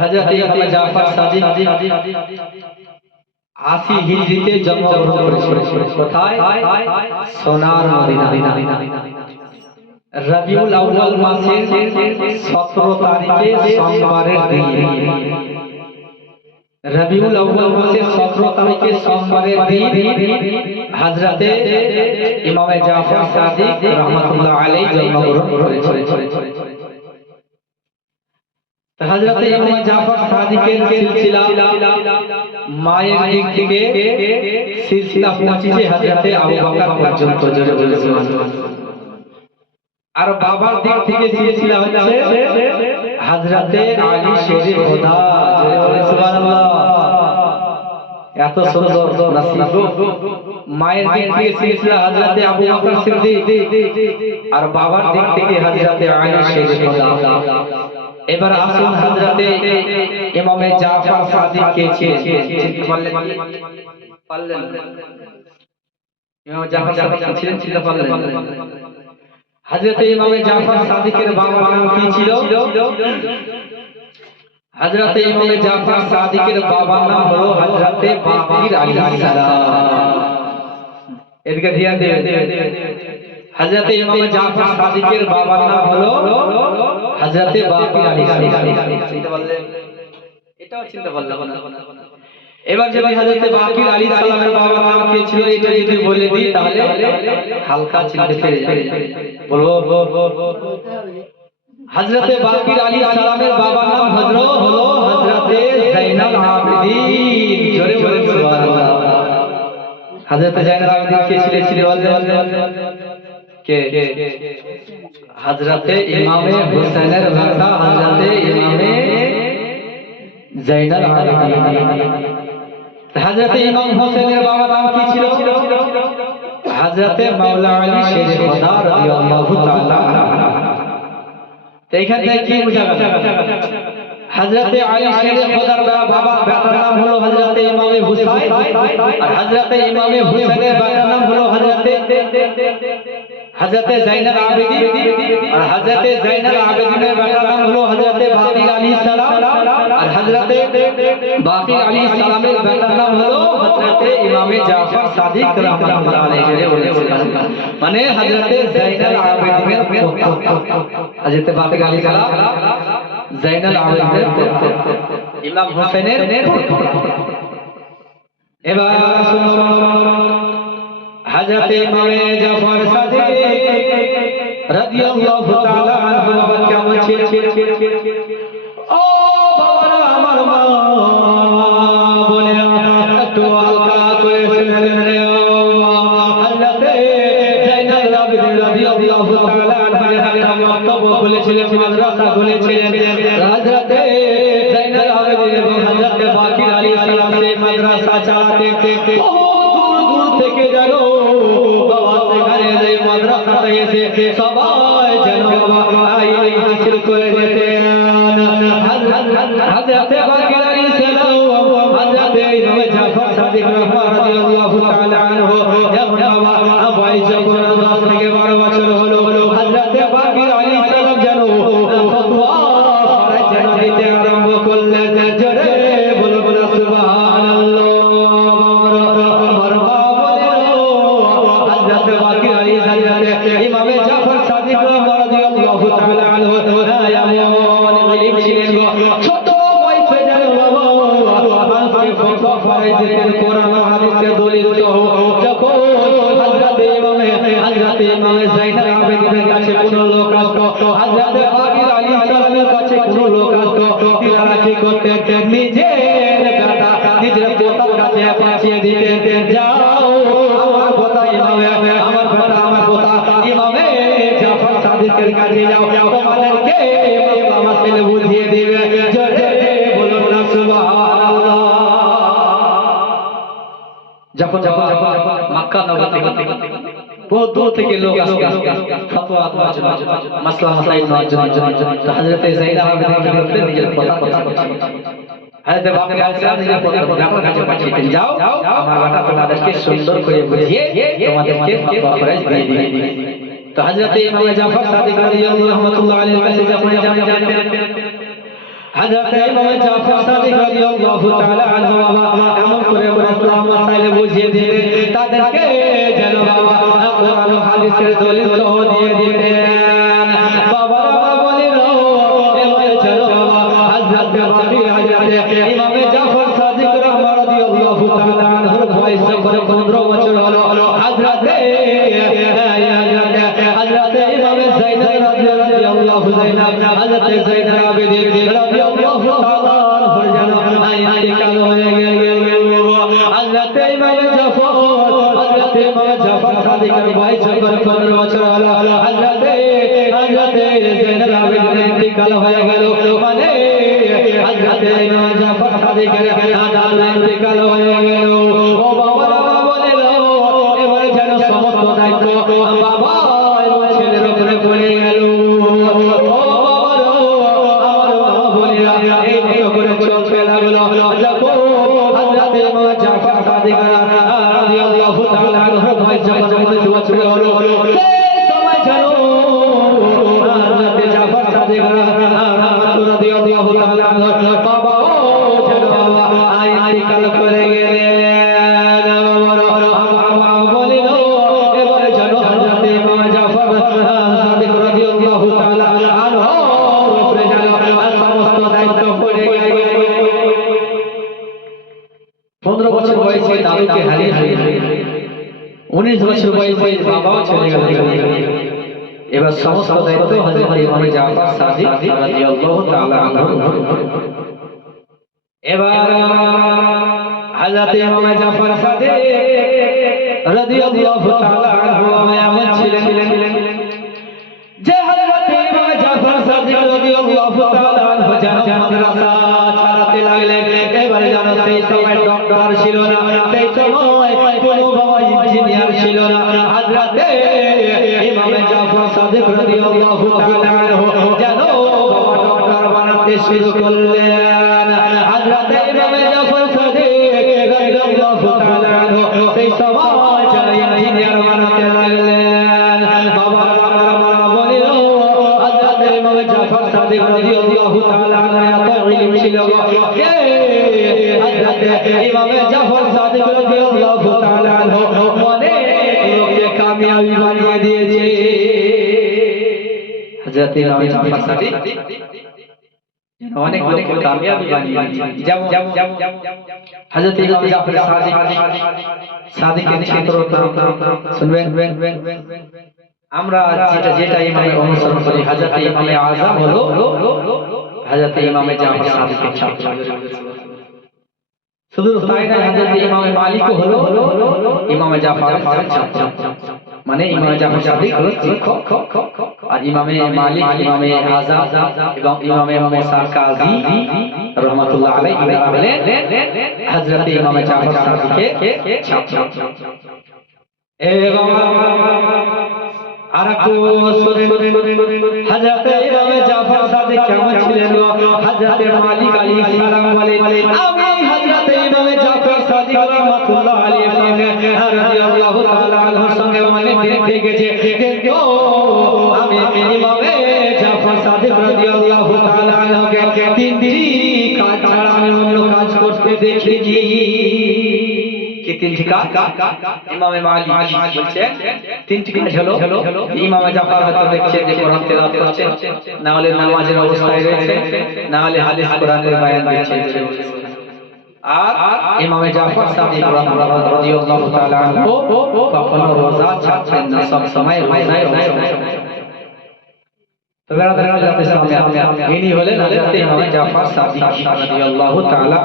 হযরত ইমাম জাফর সাদিক আশি হিজরিতে জন্মগ্রহণ করেছিলেন কোথায়? সোনার মদিনা। রবিউল আউয়াল মাসের 17 তারিখে সোমবারের দিন। রবিউল আউয়াল মাসের 17 তারিখে সোমবারের দিন হযরতে ইমাম জাফর সাদিক রাহমাতুল্লাহ আলাইহি জন্মগ্রহণ করেছিলেন। হযরত ইমাম জাফর সাদিকের সিলসিলা মায়ের দিক থেকে সিলসিলা পৌঁছেছে হযরতে আবু বকর পর্যন্ত জোরে বলে আর বাবার দিক থেকে সিলসিলা হচ্ছে হযরতে আলী শেরে খোদা। জোরে বলে সুবহানাল্লাহ। এত সুন্দর নসিব। মায়ের দিক থেকে সিলসিলা হযরতে আবু বকর সিদ্দিক। আর বাবার দিক থেকে হযরতে আলী শেরে খোদা। এবার আসুন হযরতে ইমামে জাফর সাদিক কে পারলেন পারলেন ইমাম জাফর সাদিক ছিলেন? চিনতে পারলেন। হযরতে ইমামে জাফর সাদিকের বাবার নাম কি ছিল? হযরতে ইমামে জাফর সাদিকের বাবার নাম হলো হযরতে বাকির আলাইহিস সালাম। এদিকে ধ্যান দেবেন। হযরতে ইমাম জাফর সাদিকের বাবার নাম হলো হযরতে বাকির চিনতে পারলেন এটাও চিনতে পারলাম এবার যদি হযরতে বাকির আলাইহিস সালামের বাবার নাম কি ছিল এটা যদি বলে দিই তাহলে হালকা চিনতে পেরে যাবে। বলব হযরতে বাকির আলাইহিস সালামের বাবার নাম হযরত হলো হযরতে জাইনাল আবেদিন। জোরে বলে সুবহানাল্লাহ। হযরতে জাইনাল আবেদিন কে ছিলেন ছিল? কে? হযরতে ইমামে হুসাইনের ভাষা হযরতে ইমামে ইমাম হোসেনের বাবার নাম কি ছিল? হযরতে মাওলা আলী শের তো থেকে কি বোঝা গেল? হযরতে আলী শের বাবা নাম হলো হযরতে ইমামে আর হযরতে ইমামে হুসাইনের নাম হলো হযরতে জাইনাল আবেদিন আর হযরতে জাইনাল নাম হলো হযরতে বাকির আলাইহিস সালাম। আর হযরতে বাকির আলাইহিস সালামের মানে হোসেনের এবার হযরত ইমামে রাদিয়াল্লাহু তাআলা আনহু বাবা কেমন ছিলেন মাদ্রাসা চালাতে দূর দূর থেকে জানো মাদ্রাসাতে এসে দলিল সহ যখন হযরত ইমামে হযরত ইমামে জাইনাল আবেদিনের কাছে কোন লোক আসতো হযরত বাকির আলাইহিস সালামের কাছে কোন লোক আসতো তিনারা কি করতেন? নিজের বেটা নিজের পোতার কাছে পাঠিয়ে দিতেন, যাও, আমার দূর থেকে লোক আসতে ফতোয়া দেওয়ার জন্য মাসলা মাসাইল নেওয়ার জন্য তো হযরতে যায়েদ আবেদিন কি নিজের কথা কথা হযরতে বাকির আলাইহিস নিজের কথা ব্রাহ্মণ কাছে পাঠিয়েছেন যাও, আমার বেটা তোমাদেরকে সুন্দর করে বুঝিয়ে তোমাদেরকে ফতোয়া ফরজ দিয়ে দিবে তো হযরতে ইমাম জাফর সাদিক রাদিয়াল্লাহু রাহমাতুল্লাহ আলাইহির কাছে যখন যান হযরত ইমাম জাফর সাদিক রাদিয়াল্লাহু তাআলা আনহু বাবা এমন করে করে ইসলাম মাসাইলে বুঝিয়ে দিতে তাদেরকে যেন বাবা কোরআন হাদিসের দলিল সহ দিয়ে দিতেন বাবা বলিল হযরত বাকি হযরত ইমাম জাফর সাদিক রাদিয়াল্লাহু তাআলা আনহুর বয়স করে 15 বছর হলো হযরত হযরত ইমাম যায়েদ রাদিয়াল্লাহু যায়নাব হযরত যায়েদ রাদিয়াল্লাহু তাআলা আনহুর যেন ইন্তেকাল হয়ে গেল হযরত ইমাম জাফর হযরত ইমাম জাফর ভাই করে 15 বছর হলো হযরত যায়েদ আবেদিন ইন্তেকাল হয়ে গেল। মানে ইমাম জাফর সাদিকের দাদা ইন্তেকাল হয়ে গেল। সমস্ত দায়িত্ব হযরত ইমাম জাফর সাদিক রাদিয়াল্লাহু তাআলা আনহু এবার হযরত ছিলেন। যে হযরত ইমাম জাফর সাদিক রাদিয়াল্লাহু সেই সময় ডক্টর ছিল না, সেই সময় কোনো বাবা ইঞ্জিনিয়ার ছিল না। ডক্টর বানাতে শুরু করলেন। কামিয়াবি বানিয়ে দিয়েছে। হযরত ইমাম জাফর অনেক লোক কামিয়াবি বানিয়ে যেমন হযরত ইমাম জাফর সাদিক সাদিকের চিত্র শুনবেন? আমরা যেটা যেটা ইমামে অনুসরণ করি হযরত ইমামে আযম হলো হযরত ইমামে জাফর সাদিকের ছাত্র। শুধু তাই না হযরত ইমামে মালিকও হলো ইমামে জাফরের ছাত্র। মানে ইমামে জাফর সাদিক হলো শিক্ষক আর ইমামে মালিক ইমামে আযম এবং ইমামে মুসা কাজী রহমাতুল্লাহ আলাইহি হলেন হযরত ইমামে জাফর সাদিকের ছাত্র। এবং আরেকটু হযরত ইমাম জাফর সাদিক কেমন ছিলেন হযরত মালিক আলাইহিস সালাম বলেন, আমি জাফর আলাইহির সঙ্গে রাদিয়াল্লাহু তাআলা আনহুর সঙ্গে অনেক দিন থেকেছে কিন্তু আমি ইমাম জাফর সাদিক রাদিয়াল্লাহু তাআলা আনহুকে তিনটি কাজ ছাড়া আমি অন্য কাজ করতে দেখিনি। কি তিনটি কাজ? ইমামে মালিক বলছেন, তিনটি কাজ হলো, ইমামে জাফর হয়তো দেখছেন যে কোরআন তেলাওয়াত করছেন, না হলে নামাজের অবস্থায় রয়েছে, না হলে হাদিস কোরআনের বয়ান দিচ্ছেন আর ইমামে জাফর সাদিক রাদিয়াল্লাহু তাআলা আনহু কখনো রোজা ছাড়তেন না, সব সময় রোজায় অংশ তো বেরাদার হযরত ইনি হলেন হযরত ইমামে জাফর সাদিক রাদিয়াল্লাহু তাআলা